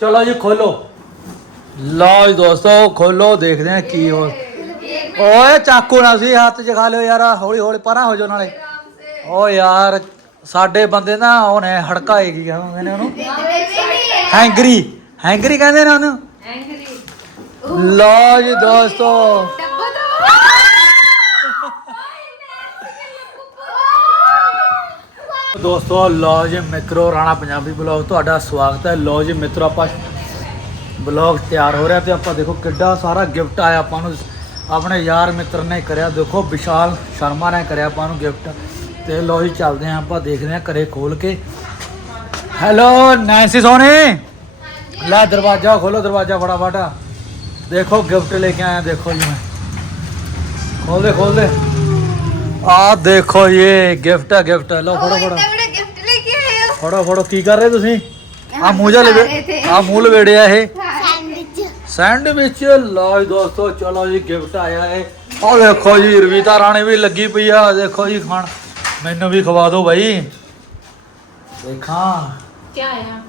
ਚਲੋ ਜੀ ਖੋਲੋ। ਲਓ ਜੀ ਦੋਸਤੋ ਖੋਲੋ ਦੇਖਦੇ ਆ ਕੀ ਹੋ ਓਏ ਚਾਕੂ ਨਾ ਸੀ ਹੱਥ 'ਚ ਖਾ ਲਿਓ ਯਾਰ ਹੌਲੀ ਹੌਲੀ ਪਰਾਂ ਹੋ ਜਾਓ ਨਾਲੇ। ਓ ਯਾਰ ਸਾਡੇ ਬੰਦੇ ਨਾ ਉਹਨੇ ਹੜਕਾਏ ਕੀ ਕਹਿੰਦੇ ਨੇ ਉਹਨੂੰ? ਹੈਂਗਰੀ। ਹੈਂਗਰੀ ਕਹਿੰਦੇ ਨੇ ਉਹਨੂੰ? ਲਓ ਜੀ ਦੋਸਤੋ। ਦੋਸਤੋ, ਲਓ ਜੀ ਮਿੱਤਰੋ, ਰਾਣਾ ਪੰਜਾਬੀ ਬਲੌਗ ਤੁਹਾਡਾ ਸਵਾਗਤ ਹੈ। ਲਓ ਜੀ ਮਿੱਤਰੋ, ਆਪਾਂ ਬਲੌਗ ਤਿਆਰ ਹੋ ਰਿਹਾ ਤੇ ਆਪਾਂ ਦੇਖੋ ਕਿੱਡਾ ਸਾਰਾ ਗਿਫਟ ਆਇਆ ਆਪਾਂ ਨੂੰ। ਆਪਣੇ ਯਾਰ ਮਿੱਤਰ ਨੇ ਕਰਿਆ। ਦੇਖੋ, ਵਿਸ਼ਾਲ ਸ਼ਰਮਾ ਨੇ ਕਰਿਆ ਆਪਾਂ ਨੂੰ ਗਿਫਟ। ਤੇ ਲੋ ਜੀ, ਚੱਲਦੇ ਆਂ ਆਪਾਂ, ਦੇਖਦੇ ਆਂ ਘਰੇ ਖੋਲ ਕੇ। Hello Nancy Soni. ਲੈ ਦਰਵਾਜ਼ਾ ਖੋਲੋ, ਦਰਵਾਜ਼ਾ ਫਟਾਫਟ। ਦੇਖੋ, ਗਿਫਟ ਲੈ ਕੇ ਆਇਆ, ਦੇਖੋ ਜੀ ਮੈਂ। ਖੋਲ ਦੇ ਖੋਲ ਦੇ ਆ ਦੇਖੋ ਇਹ ਗਿਫਟ ਹੈ ਗਿਫਟ ਲਓ ਫੜੋ ਫੜੋ। ਫੜੋ ਫੜੋ ਕੀ ਕਰ ਰਹੇ ਤੁਸੀਂ? ਆ ਮੂੰਹ ਲਵੇ ਆ ਮੂੰਹ ਲਵੇੜਿਆ ਇਹ। ਸੈਂਡਵਿਚ ਸੈਂਡਵਿਚ ਦੋਸਤੋ ਚਲੋ ਜੀ ਗਿਫਟ ਆਇਆ ਹੈ ਆ ਦੇਖੋ ਜੀ ਰਵੀਤਾ ਰਾਣੀ ਵੀ ਲੱਗੀ ਪਈ ਆ ਦੇਖੋ ਜੀ ਖਾਣ। ਮੈਨੂੰ ਵੀ ਖਵਾ ਦਿਓ ਭਾਈ ਦੇਖਾਂ। ਕੀ ਆਇਆ?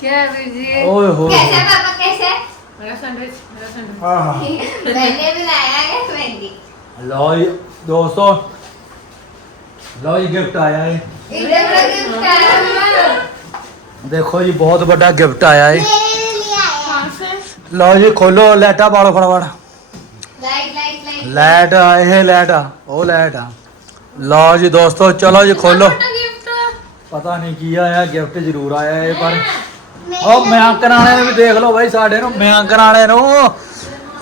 ਕੀ ਹੈ ਵੀਰ ਜੀ। ਓਏ ਹੋਏ ਕੈਸਾ ਪਾਪਾ ਸੈਂਡਵਿਚ ਮੇਰਾ ਸੈਂਡਵਿਚ ਹਾਂ ਹਾਂ। ਮੈਨੇ ਵੀ ਲਾਇਆ ਹੈ ਫਰੈਂਡੀ ਲਓ ਦੋਸਤੋ। ਲਓ ਗਿਫਟ ਆਇਆ ਹੈ ਦੇਖੋ ਜੀ ਬਹੁਤ ਵੱਡਾ ਗਿਫਟ ਆਇਆ ਹੈ ਲਓ ਜੀ ਖੋਲੋ ਲਾਈਟਾਂ ਬਾਲੋ ਫਟਾਫਟ। ਲਾਈਟ ਲਾਈਟ ਲਾਈਟ ਲਾਈਟ ਆ ਇਹ ਲੈਟ ਆ ਉਹ ਲੈਟ ਆ। ਲਓ ਜੀ ਦੋਸਤੋ ਚਲੋ ਜੀ ਖੋਲੋ। ਪਤਾ ਨਹੀਂ ਕੀ ਆਇਆ ਗਿਫਟ ਜ਼ਰੂਰ ਆਇਆ ਹੈ ਪਰ। ਉਹ ਮਿਆਂਕਰ ਵਾਲਿਆਂ ਨੂੰ ਵੀ ਦੇਖ ਲਓ ਬਾਈ ਸਾਡੇ ਨੂੰ ਮਿਆਂਕਰ ਵਾਲਿਆਂ ਨੂੰ।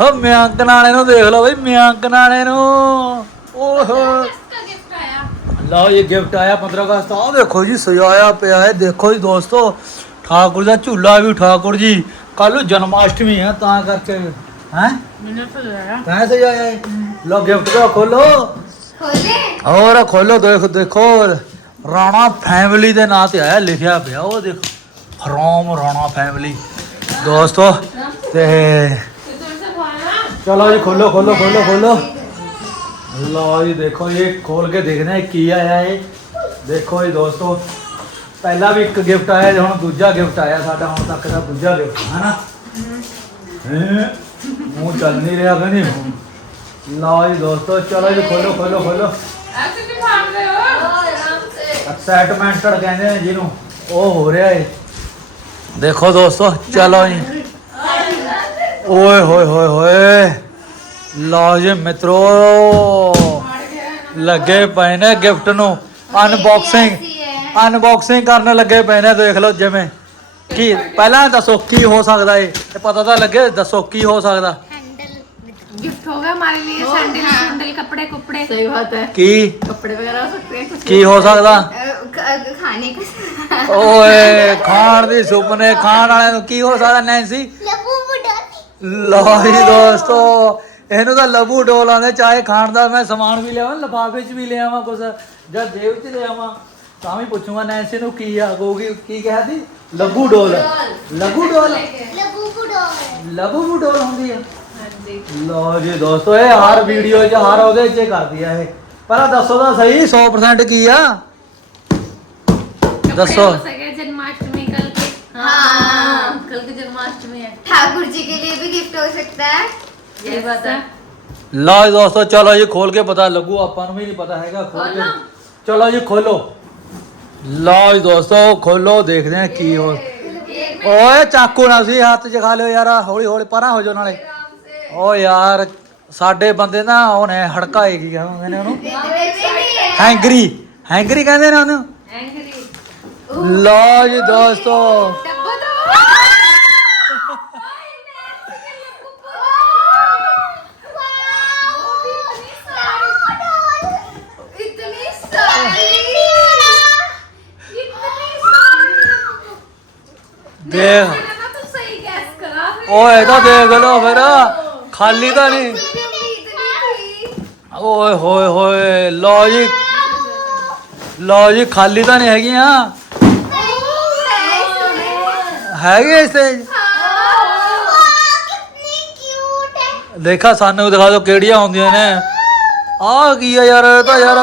ਉਹ ਮਿਆਂਕਣ ਵਾਲੇ ਨੂੰ ਦੇਖ ਲਓ ਬਾਈ ਮਿਆਂਕਣ ਵਾਲੇ ਨੂੰ ਓਹੋ किसका गिफ्ट आया ਲਓ ਇਹ ਗਿਫਟ ਆਇਆ 15 ਅਗਸਤ ਆਹ ਦੇਖੋ ਜੀ ਸਜਾਇਆ ਪਿਆ ਹੈ ਦੇਖੋ ਜੀ ਦੋਸਤੋ ਠਾਕੁਰ ਦਾ ਝੂਲਾ ਵੀ ਠਾਕੁਰ ਜੀ ਕੱਲ ਨੂੰ ਜਨਮਾਸ਼ਟਮੀ ਹੈ ਤਾਂ ਕਰਕੇ ਹੈ मैंने तो लाया ਤਾਂ ਸਜਾਇਆ ਹੈ ਲਓ ਗਿਫਟ ਦਾ ਖੋਲੋ खोले ਹੋਰ ਖੋਲੋ ਦੇਖ ਦੇਖੋ ਰਾਣਾ ਫੈਮਿਲੀ ਦੇ ਨਾਂ ਤੇ ਆਇਆ ਲਿਖਿਆ ਪਿਆ ਉਹ ਦੇਖੋ ਫਰੋਮ ਰਾਣਾ ਫੈਮਿਲੀ ਦੋਸਤੋ ਤੇ ये तो ऐसे खाया ਚਲੋ ਜੀ, ਖੋਲੋ ਖੋਲੋ ਖੋਲੋ ਖੋਲੋ। ਲਓ ਜੀ, ਦੇਖੋ ਇਹ ਖੋਲ ਕੇ ਦੇਖਦੇ ਹਾਂ ਕੀ ਆਇਆ ਇਹ। ਦੇਖੋ ਜੀ ਦੋਸਤੋ, ਪਹਿਲਾਂ ਵੀ ਇੱਕ ਗਿਫਟ ਆਇਆ ਤੇ ਹੁਣ ਦੂਜਾ ਗਿਫਟ ਆਇਆ ਸਾਡਾ, ਹੁਣ ਤੱਕ ਦਾ ਦੂਜਾ ਗਿਫਟ ਹੈ? ਹਨਾ ਮੂੰਹ ਚੱਲ ਨਹੀਂ ਰਿਹਾ ਕਹਿੰਦੇ। ਲਓ ਜੀ ਦੋਸਤੋ, ਚਲੋ ਜੀ, ਖੋਲੋ ਖੋਲੋ ਖੋਲੋ। ਐਸੇ ਕਿ ਫਾਂਦੇ ਹੋ ਐਕਸਾਈਟਮੈਂਟ ਕਹਿੰਦੇ ਨੇ ਜਿਹਨੂੰ, ਉਹ ਹੋ ਰਿਹਾ ਏ। ਦੇਖੋ ਦੋਸਤੋ, ਚਲੋ ਜੀ। ਓਏ ਹੋਏ ਹੋਏ ਹੋਏ ਲਓ ਜੀ ਮਿੱਤਰੋ ਲੱਗੇ ਪਏ ਨੇ ਗਿਫਟ ਨੂੰ ਅਨਬਾਕਸਿੰਗ ऐसी है ਅਨਬਾਕਸਿੰਗ ਕਰਨ ਲੱਗੇ ਪਏ ਨੇ ਦੇਖ ਲਓ ਜਿਵੇਂ ਕੀ ਪਹਿਲਾਂ ਦੱਸੋ ਕੀ ਹੋ ਸਕਦਾ ਏ ਇਹ ਪਤਾ ਤਾਂ ਲੱਗੇ ਦੱਸੋ ਕੀ ਹੋ ਸਕਦਾ गिफ्ट होगा हमारे लिए सैंडल सैंडल कपड़े कुपड़े सही बात है ਕੀ कपड़े वगैरह हो सकते हैं कुछ ਕੀ ਹੋ ਸਕਦਾ खाने का ਓਏ ਖਾਣ ਦੀ ਸੁਪਨੇ ਖਾਣ ਵਾਲਿਆਂ ਨੂੰ ਕੀ ਹੋ ਸਕਦਾ ਨੈਂਸੀ लबू बुढ़ा ਲਓ ਜੀ ਦੋਸਤੋ ਇਹਨੂੰ ਤਾਂ ਲਬੂ ਡੋਲ ਆਂਦੇ ਚਾਹੇ ਖਾਣ ਦਾ ਮੈਂ ਸਮਾਨ ਵੀ ਲਿਆਵਾਂ ਲਫਾਫੇ 'ਚ ਵੀ ਲਿਆਵਾਂ ਕੁਝ ਜਾਂ ਜੇਬ 'ਚ ਲਿਆਵਾਂ ਤਾਂ ਵੀ ਪੁੱਛੂਗਾ ਨੈਂਸੀ ਨੂੰ ਕੀ ਆ ਕੀ ਕਿਹਾ ਲਬੂ ਡੋਲ। ਲਬੂ ਡੋਲ? ਲਬੂ ਡੋਲ ਡੋਲ ਹੁੰਦੀ ਆ। ਲਓ ਜੀ ਦੋਸਤੋ ਇਹ ਹਰ ਵੀਡੀਓ 'ਚ ਹਰ ਉਹਦੇ 'ਚ ਕਰਦੀ ਆ ਇਹ। ਪਰ ਦੱਸੋ ਤਾਂ ਸਹੀ 100% ਕੀ ਆ? ਦੱਸੋ। हाँ। कल की जन्माष्टमी है ठाकुर जी के लिए भी गिफ्ट हो सकता है यही बात है ਲਓ ਜੀ ਦੋਸਤੋ ਚਲੋ ਜੀ ਖੋਲ ਕੇ ਪਤਾ ਲੱਗੂ ਆਪਾਂ ਨੂੰ ਵੀ ਨਹੀਂ ਪਤਾ ਹੈਗਾ ਖੋਲ ਕੇ ਚਲੋ ਜੀ ਖੋਲੋ ਲਓ ਜੀ ਦੋਸਤੋ ਖੋਲੋ ਦੇਖਦੇ ਆ ਕੀ ਹੋ ਓਏ ਚਾਕੂ ਨਾ ਸੀ ਹੱਥ 'ਚ ਖਾ ਲਿਓ ਯਾਰ ਹੌਲੀ ਹੌਲੀ ਪਰਾਂ ਹੋ ਜਾਓ ਨਾਲੇ ਓ ਯਾਰ ਸਾਡੇ ਬੰਦੇ ਨਾ ਉਹਨੇ ਹੜਕਾਏ ਕੀ ਕਹਿੰਦੇ ਨੇ ਉਹਨੂੰ ਹੈਂਗਰੀ ਹੈਂਗਰੀ ਕਹਿੰਦੇ ਨੇ ਉਹਨੂੰ एंग्री ਲਓ ਜੀ ਦੋਸਤੋ ਦੇਖ। ਓਏ ਤਾਂ ਦੇਖ ਲਓ ਫਿਰ। ਖਾਲੀ ਤਾਂ ਨਹੀਂ। ਓਏ ਹੋਏ ਹੋਏ ਲਓ ਜੀ। ਲਓ ਜੀ ਖਾਲੀ ਤਾਂ ਨਹੀਂ ਹੈਗੀਆਂ। ਹੈਗੇ ਇਸੇ ਦੇਖਾ ਸਾਨੂੰ ਦਿਖਾ ਦਿਓ ਕਿਹੜੀਆਂ ਹੁੰਦੀਆਂ ਨੇ ਆਹ ਕੀ ਆ ਯਾਰ ਇਹ ਤਾਂ ਯਾਰ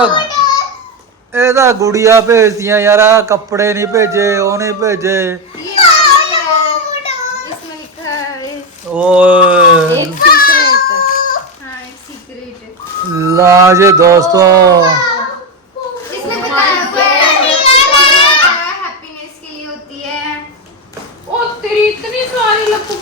ਇਹ ਤਾਂ ਗੁੜੀਆਂ ਭੇਜਦੀਆਂ ਯਾਰ ਆਹ ਕੱਪੜੇ ਨਹੀਂ ਭੇਜੇ ਉਹ ਨਹੀਂ ਭੇਜੇ ਓਏ एक सीक्रेट हाँ एक सीक्रेट ਲਾ ਜੀ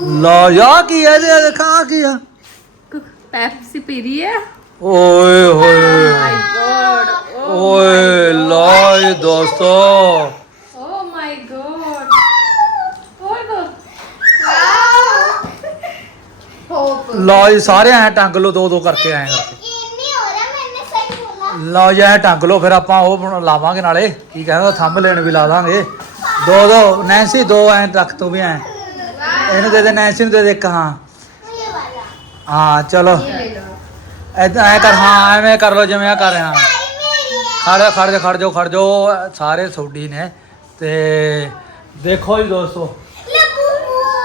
ਲਾ ਯਾ ਕੀ ਹੈ ਇਹਦੇ ਦੇਖਾ ਕੀ ਆ? ਪੈਪਸੀ ਪੀ ਰਹੀ ਹੈ? ਓਏ ਹੋਏ। oh ਓਏ ਲਾ ਇਹ ਦੋਸਤੋ। ਓ ਮਾਈ ਸਾਰੇ ਐ ਟੰਗ ਲੋ ਦੋ ਦੋ ਕਰਕੇ ਆਏ ਕਰਕੇ। ਇੰਨੀ ਹੋ ਰਿਹਾ ਮੈਨੇ ਸਹੀ ਬੋਲਾ। ਲਾ ਜਾ ਟੰਗ ਲੋ ਫਿਰ ਆਪਾਂ ਉਹ ਲਾਵਾਂਗੇ ਨਾਲੇ। ਕੀ ਕਹਿੰਦਾ ਥੰਮ ਲੈਣ ਵੀ ਲਾ ਲਾਂਗੇ। ਦੋ ਦੋ ਨੈਂਸੀ ਦੋ ਐ ਰੱਖ ਤੋਂ ਵੀ ਐ। ਇਹਨੂੰ ਦੇ ਦੇ ਨੈਂਸੀ ਨੂੰ ਦੇ ਦੇ ਇੱਕ, ਹਾਂ। ਹਾਂ, ਚਲੋ। ਐਦਾਂ ਐ ਕਰ, ਹਾਂ, ਐਵੇਂ ਕਰ ਲੋ ਜਿਵੇਂ ਆ ਕਰ, ਹਾਂ। ਖੜ ਜਾ ਖੜ ਜਾ ਖੜ ਜਾ ਖੜ ਜਾ ਸਾਰੇ ਸੌਡੀ ਨੇ। ਤੇ ਦੇਖੋ ਜੀ ਦੋਸਤੋ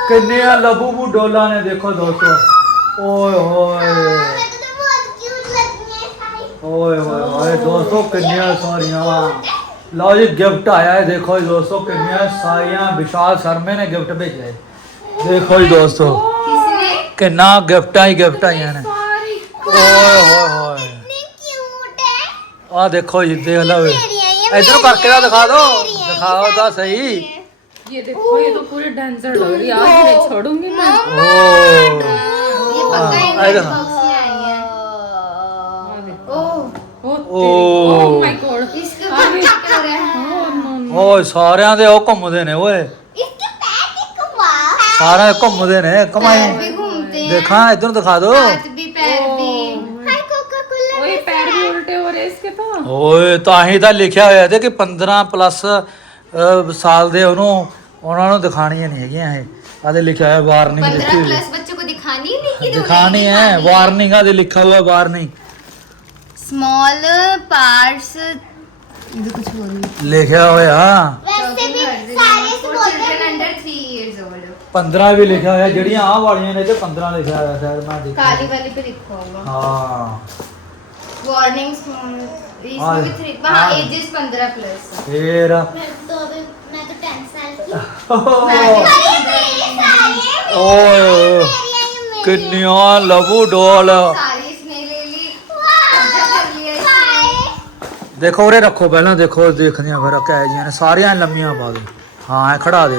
ਕਿੰਨੇ ਆ ਲਬੂ ਬੂ ਡੋਲਾ ਨੇ, ਦੇਖੋ ਦੋਸਤੋ। ਓਏ ਹੋਏ। ਓਏ ਹੋਏ ਹੋਏ। ਦੋਸਤੋ, ਕਿੰਨੀਆਂ ਸਾਰੀਆਂ ਲਓ ਜੀ, ਗਿਫਟ ਆਇਆ ਹੈ, ਦੇਖੋ ਜੀ ਦੋਸਤੋ, ਕਿੰਨੀਆਂ ਸਾਰੀਆਂ ਵਿਸ਼ਾਲ ਸ਼ਰਮੇ ਨੇ ਗਿਫਟ ਭੇਜਿਆ ਹੈ ਦੇਖੋ ਜੀ ਦੋਸਤੋ किसने ਕਿੰਨਾ ਗਿਫਟਾਂ ਹੀ ਗਿਫਟ ਆਈਆਂ ਨੇ सारी ਓਏ ਹੋਏ ਹੋਏ कितनी क्यूट है ਆ ਦੇਖੋ ਜੀ ਦੇਖ ਲਓ मेरी है ये ਇਧਰ ਕਰਕੇ ਤਾਂ ਦਿਖਾ ਦਿਓ ਦਿਖਾਓ ਤਾਂ ਸਹੀ ये देखो ये तो पूरी डेंजर लग रही है आज नहीं छोड़ूंगी मैं ਓ ये पक्का हाँ, इंग्लिश देखो। बॉक्स में आई है हाँ, देखो। ओह ओ ओ। ओ माय गॉड इसके ऊपर क्या हो रहा है नो नो ਓਏ ਸਾਰਿਆਂ ਦੇ ਉਹ ਘੁੰਮਦੇ ਨੇ ਓਏ इसके पैर देखो वाह ਸਾਰਿਆਂ ਦੇ ਘੁੰਮਦੇ ਨੇ पैर ਕਮਾਈ भी घूमते हैं ਦੇਖਾਂ ਇਧਰ ਨੂੰ ਦਿਖਾ ਦਿਓ हाथ भी पैर भी हाय कोका कोला ओ ये पैर भी उल्टे हो रहे हैं इसके तो ਓਏ ਤਾਂ ਹੀ ਤਾਂ ਲਿਖਿਆ ਹੋਇਆ ਤੇ ਕਿ 15 ਪਲੱਸ ਸਾਲ ਦੇ ਉਹਨੂੰ ਉਹਨਾਂ ਨੂੰ ਦਿਖਾਣੀਆਂ ਨਹੀਂ ਹੈਗੀਆਂ ਇਹ ਆਦੇ ਲਿਖਿਆ ਹੋਇਆ ਵਾਰਨਿੰਗ पंद्रह ਦਿੱਤੀ ਹੋਈ प्लस बच्चों को दिखानी ही नहीं कि ਦਿਖਾਣੀ ਹੈ ਵਾਰਨਿੰਗ ਆਦੇ ਲਿਖਾ ਹੋਇਆ ਵਾਰਨਿੰਗ स्मॉल पार्ट्स ये कुछ बोल रही ਲਿਖਿਆ ਹੋਇਆ वैसे भी सारे चिल्ड्रन अंडर 3 इयर्स ओल्ड 15 ਵੀ ਲਿਖਿਆ ਹੋਇਆ ਜਿਹੜੀਆਂ ਆਹ ਵਾਲੀਆਂ ਨੇ ਤੇ 15 ਲਿਖਿਆ ਹੋਇਆ ਸ਼ਾਇਦ ਮੈਂ ਦੇਖਿਆ काली वाली पे लिखा होगा ਹਾਂ वार्निंग्स हाँ, इसमें भी थ्री हाँ। हाँ एजेस 15 प्लस ਫੇਰ मैं तो अभी मैं तो 10 साल की ਓਏ ਕਿੰਨੀਆਂ ਲਵੂ ਡੋਲ सारी इसने ले ली कर लिया इसने। ਦੇਖੋ ਉਰੇ ਰੱਖੋ ਪਹਿਲਾਂ ਦੇਖੋ ਦੇਖਦੀਆਂ ਫਿਰ ਕਹਿ ਜੀਆਂ ਨੇ ਸਾਰੀਆਂ ਲੰਮੀਆਂ ਪਾ ਦੇ ਹਾਂ ਐ ਖੜਾ ਦੇ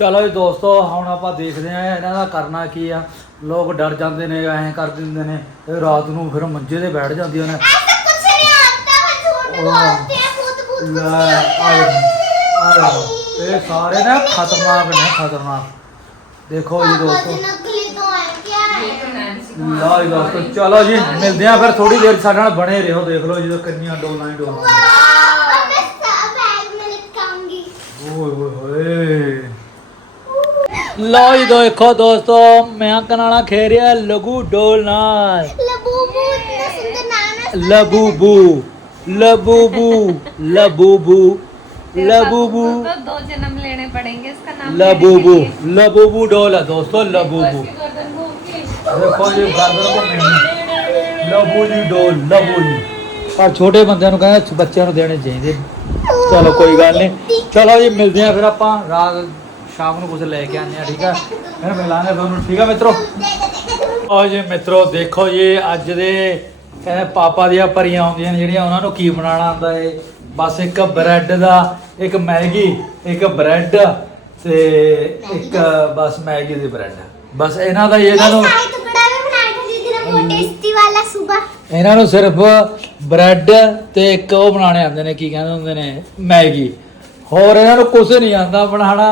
ਚਲੋ ਜੀ ਦੋਸਤੋ ਹੁਣ ਆਪਾਂ ਦੇਖਦੇ ਆ ਇਹਨਾਂ ਦਾ ਕਰਨਾ ਕੀ ਆ ਲੋਕ ਡਰ ਜਾਂਦੇ ਨੇ ਐਂ ਕਰ ਦਿੰਦੇ ਨੇ ਇਹ ਰਾਤ ਨੂੰ ਫਿਰ ਮੰਜੇ ਤੇ ਬੈਠ ਜਾਂਦੀਆਂ ਨੇ ऐसा कुछ नहीं आता है झूठ ओ। बोलते हैं खुद खुद कुछ ਲੈ नहीं आता ਆਏ है ਆਏ ਇਹ ਸਾਰੇ ਨੇ ਖਤਰਨਾਕ ਨੇ ਖਤਰਨਾਕ ਦੇਖੋ ਜੀ पापा ਦੋਸਤੋ से नकली तो है क्या है ਲਓ ਜੀ ਦੋਸਤੋ ਚਲੋ ਜੀ ਮਿਲਦੇ ਆ ਫਿਰ ਥੋੜੀ ਦੇਰ ਸਾਡੇ ਨਾਲ ਬਣੇ ਰਹੋ ਦੇਖ ਲਓ ਜਦੋਂ ਕਿੰਨੀਆਂ ਡੋਲਾਂ ਹੀ ਡੋਲਾਂ अब मैं सब बैग में लिखाऊंगी ਓਏ ਹੋਏ ਹੋਏ ਲਓ ਜੀ ਦੇਖੋ ਦੋਸਤੋ ਮੈਂ ਕਨਾਲਾ ਖੇਰਿਆ ਲਘੂ ਡੋਲ ਨਾਲ लबूबू इतना सुंदर नाम है ਲਬੂਬੂ ਲਬੂਬੂ ਲਬੂਬੂ ਲਬੂਬੂ तो दो जन्म लेने पड़ेंगे इसका नाम ਲਬੂਬੂ ਲਬੂਬੂ ਡੋਲ ਹੈ ਦੋਸਤੋ ਲਬੂਬੂ इसकी गर्दन घूमती ਦੇਖੋ ਜੀ ਗਾਦਰ ਕੋ ਲਬੂ ਜੀ ਡੋਲ ਲਬੂ ਜੀ ਪਰ ਛੋਟੇ ਬੰਦਿਆਂ ਨੂੰ ਕਹਿੰਦੇ ਬੱਚਿਆਂ ਨੂੰ ਦੇਣੇ ਚਾਹੀਦੇ ਚਲੋ ਕੋਈ ਗੱਲ ਨਹੀਂ ਚਲੋ ਜੀ ਮਿਲਦੇ ਆ ਫਿਰ ਆਪਾਂ ਰਾਤ ਸ਼ਾਮ ਨੂੰ ਕੁਝ ਲੈ ਕੇ ਆਨੇ ਆ ਠੀਕ ਆ? ਫਿਰ ਮਿਲਾਂਗੇ ਤੁਹਾਨੂੰ ਠੀਕ ਆ ਮਿੱਤਰੋ? ਓ ਜੀ ਮਿੱਤਰੋ ਦੇਖੋ ਜੀ ਅੱਜ ਦੇ ਕਹਿੰਦੇ ਪਾਪਾ ਦੀਆਂ ਭਰੀਆਂ ਆਉਂਦੀਆਂ ਨੇ ਜਿਹੜੀਆਂ ਉਹਨਾਂ ਨੂੰ ਕੀ ਬਣਾਉਣਾ ਆਉਂਦਾ ਏ ਬਸ ਇੱਕ ਬ੍ਰੈਡ ਦਾ ਇੱਕ ਮੈਗੀ ਇੱਕ ਬ੍ਰੈਡ ਤੇ ਇੱਕ ਬਸ ਮੈਗੀ ਦੀ ਬ੍ਰੈਡ। ਬਸ ਇਹਨਾਂ ਦਾ ਇਹਨਾਂ ਨੂੰ ਇਹਨਾਂ ਨੂੰ ਸਿਰਫ ਬ੍ਰੈਡ ਤੇ ਇੱਕ ਉਹ ਬਣਾਣੇ ਆਉਂਦੇ ਨੇ ਕੀ ਕਹਿੰਦੇ ਹੁੰਦੇ ਨੇ? ਮੈਗੀ। ਹੋਰ ਇਹਨਾਂ ਨੂੰ ਕੁਝ ਨਹੀਂ ਆਉਂਦਾ ਬਣਾਣਾ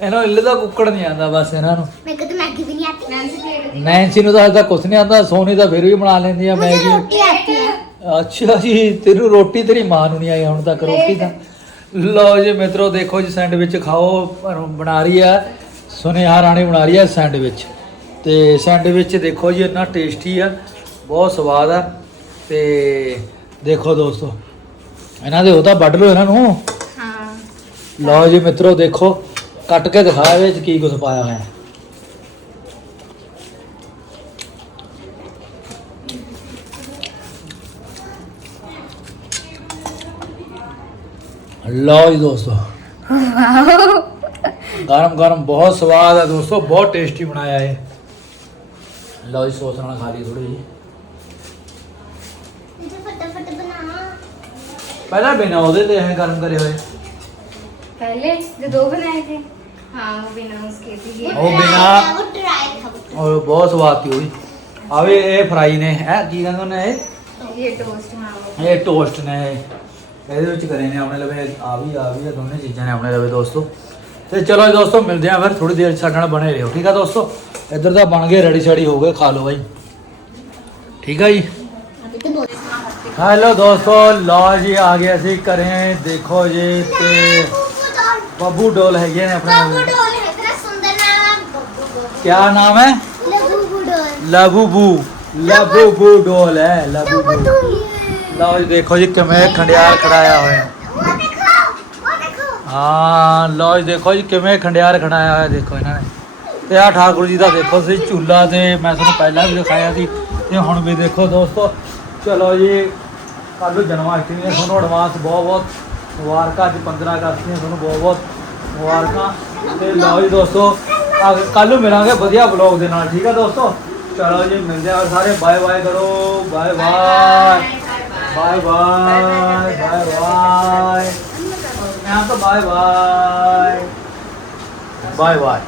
ਇਹਨਾਂ ਨੂੰ ਇੱਲੇ ਦਾ ਕੁੱਕੜ ਨਹੀਂ ਆਉਂਦਾ ਬਸ ਇਹਨਾਂ ਨੂੰ मेरे को तो मैगी भी नहीं आती नैन्सी प्लेट ਨੈਂਸੀ ਨੂੰ ਤਾਂ ਹਜੇ ਤੱਕ ਕੁਝ ਨਹੀਂ ਆਉਂਦਾ ਸੋਨੀ ਤਾਂ ਫਿਰ ਵੀ ਬਣਾ ਲੈਂਦੀ ਆ मुझे ਮੈਗੀ रोटी आती है ਅੱਛਾ ਜੀ ਤੈਨੂੰ ਰੋਟੀ ਤੇਰੀ ਮਾਂ ਨੂੰ ਨਹੀਂ ਆਈ ਹੁਣ ਤੱਕ ਰੋਟੀ ਤਾਂ ਲਓ ਜੀ ਮਿੱਤਰੋ ਦੇਖੋ ਜੀ ਸੈਂਡਵਿਚ ਖਾਓ ਪਰ ਬਣਾ ਰਹੀ ਆ ਸੁਨੇਹਾ ਰਾਣੀ ਬਣਾ ਰਹੀ ਆ ਸੈਂਡਵਿਚ ਤੇ ਸੈਂਡਵਿਚ ਦੇਖੋ ਜੀ ਇੰਨਾ ਟੇਸਟੀ ਆ ਬਹੁਤ ਸਵਾਦ ਆ ਤੇ ਦੇਖੋ ਦੋਸਤੋ ਇਹਨਾਂ ਦੇ ਉਹ ਤਾਂ ਵੱਢ ਲਓ ਇਹਨਾਂ ਨੂੰ हाँ ਲਓ ਜੀ ਮਿੱਤਰੋ ਦੇਖੋ ਕੱਟ ਕੇ ਦਿਖਾਇਆ ਇਹਦੇ ਵਿੱਚ ਕੀ ਕੁਝ ਪਾਇਆ ਹੋਇਆ। ਹੈ ਲਓ ਜੀ ਦੋਸਤੋ। ਗਰਮ ਗਰਮ ਬਹੁਤ ਸਵਾਦ ਹੈ ਦੋਸਤੋ ਬਹੁਤ ਟੇਸਟੀ ਬਣਾਇਆ ਹੈ ਲਓ ਜੀ ਸੋਸ ਨਾਲ ਖਾ ਲਈ ਥੋੜੀ ਜੀ ਪਹਿਲਾਂ ਬਿਨਾ ਉਹਦੇ ਤੇ ਐ ਗਰਮ ਕਰੇ ਹੋਏ। ਪਹਿਲੇ ਜਦੋਂ ਬਣਾਏ ਸੀ हाँ वो बिना उसके थे ये ਉਹ ਬਿਨਾ वो ट्राई था वो ਔਰ ਬਹੁਤ ਸਵਾਦ ਤੀ ਹੋਈ ਆਵੇ ਇਹ ਫਰਾਈ ਨੇ ਹੈ ਕੀ ਕਹਿੰਦੇ ਨੇ ਇਹ ये टोस्ट हाँ वो ਇਹ ਟੋਸਟ ਨੇ ਇਹਦੇ ਵਿੱਚ ਕਰੇ ਨੇ ਆਪਣੇ ਲਵੇ ਆ ਵੀ ਆ ਵੀ ਆ ਦੋਨੇ ਚੀਜ਼ਾਂ ਨੇ ਆਪਣੇ ਲਵੇ ਦੋਸਤੋ ਤੇ ਚਲੋ ਜੀ ਦੋਸਤੋ ਮਿਲਦੇ ਆ ਫਿਰ ਥੋੜੀ ਦੇਰ ਸਾਡੇ ਨਾਲ ਬਣੇ ਰਹੋ ਠੀਕ ਆ ਦੋਸਤੋ ਇੱਧਰ ਤਾਂ ਬਣ ਗਏ ਰੈਡੀ ਸ਼ੈਡੀ ਹੋ ਗਏ ਖਾ ਲਓ ਬਾਈ ਠੀਕ ਆ ਜੀ अभी तो बहुत ਹੈਲੋ ਦੋਸਤੋ ਲਓ ਜੀ ਆ ਗਏ ਅਸੀਂ ਘਰੇ ਦੇਖੋ ਜੀ ਤੇ ਬੱਬੂ ਡੋਲ ਹੈਗੇ ਨੇ ਆਪਣੇ ਬੱਬੂ ਡੋਲ ਹੈ ਤੇਰਾ ਸੁੰਦਰ ਨਾਮ ਬੱਬੂ ਡੋਲ। ਕੀ ਨਾਮ ਹੈ? ਲਬੂ ਡੋਲ। ਲਬੂ ਲਬੂ ਡੋਲ ਹੈ ਲਬੂ ਲਓ ਜੀ ਦੇਖੋ ਜੀ ਕਿਵੇਂ ਖੰਡਿਆਰ ਖੜਾਇਆ ਹੋਇਆ। ਹਾਂ ਲਓ ਜੀ ਦੇਖੋ ਜੀ ਕਿਵੇਂ ਖੰਡਿਆਰ ਖੜਾਇਆ ਹੋਇਆ ਦੇਖੋ ਇਹਨਾਂ ਨੇ। ਤੇ ਆ ਠਾਕੁਰ ਜੀ ਦਾ ਦੇਖੋ ਤੁਸੀਂ ਝੂਲਾ ਤੇ ਮੈਂ ਤੁਹਾਨੂੰ ਪਹਿਲਾਂ ਵੀ ਦਿਖਾਇਆ ਸੀ। ਤੇ ਹੁਣ ਵੀ ਦੇਖੋ ਦੋਸਤੋ ਚਲੋ ਜੀ ਕੱਲ ਨੂੰ ਜਨਮਾਸ਼ਟਮੀ ਹੈ ਤੁਹਾਨੂੰ ਐਡਵਾਂਸ ਬਹੁਤ ਬਹੁਤ ਮੁਬਾਰਕਾਂ ਅੱਜ 15 ਅਗਸਤ ਦੀਆਂ ਤੁਹਾਨੂੰ ਬਹੁਤ ਬਹੁਤ ਮੁਬਾਰਕਾਂ। ਤੇ ਲਓ ਜੀ ਦੋਸਤੋ ਕੱਲ ਨੂੰ ਮਿਲਾਂਗੇ ਵਧੀਆ ਵਲੌਗ ਦੇ ਨਾਲ ਠੀਕ ਹੈ ਦੋਸਤੋ? ਚਲੋ ਜੀ ਮਿਲਦੇ ਆ ਸਾਰੇ। ਬਾਏ ਬਾਏ ਕਰੋ। Bye bye bye bye. Bye bye ਮੈਂ ਤਾਂ ਬਾਏ ਬਾਏ। Bye bye.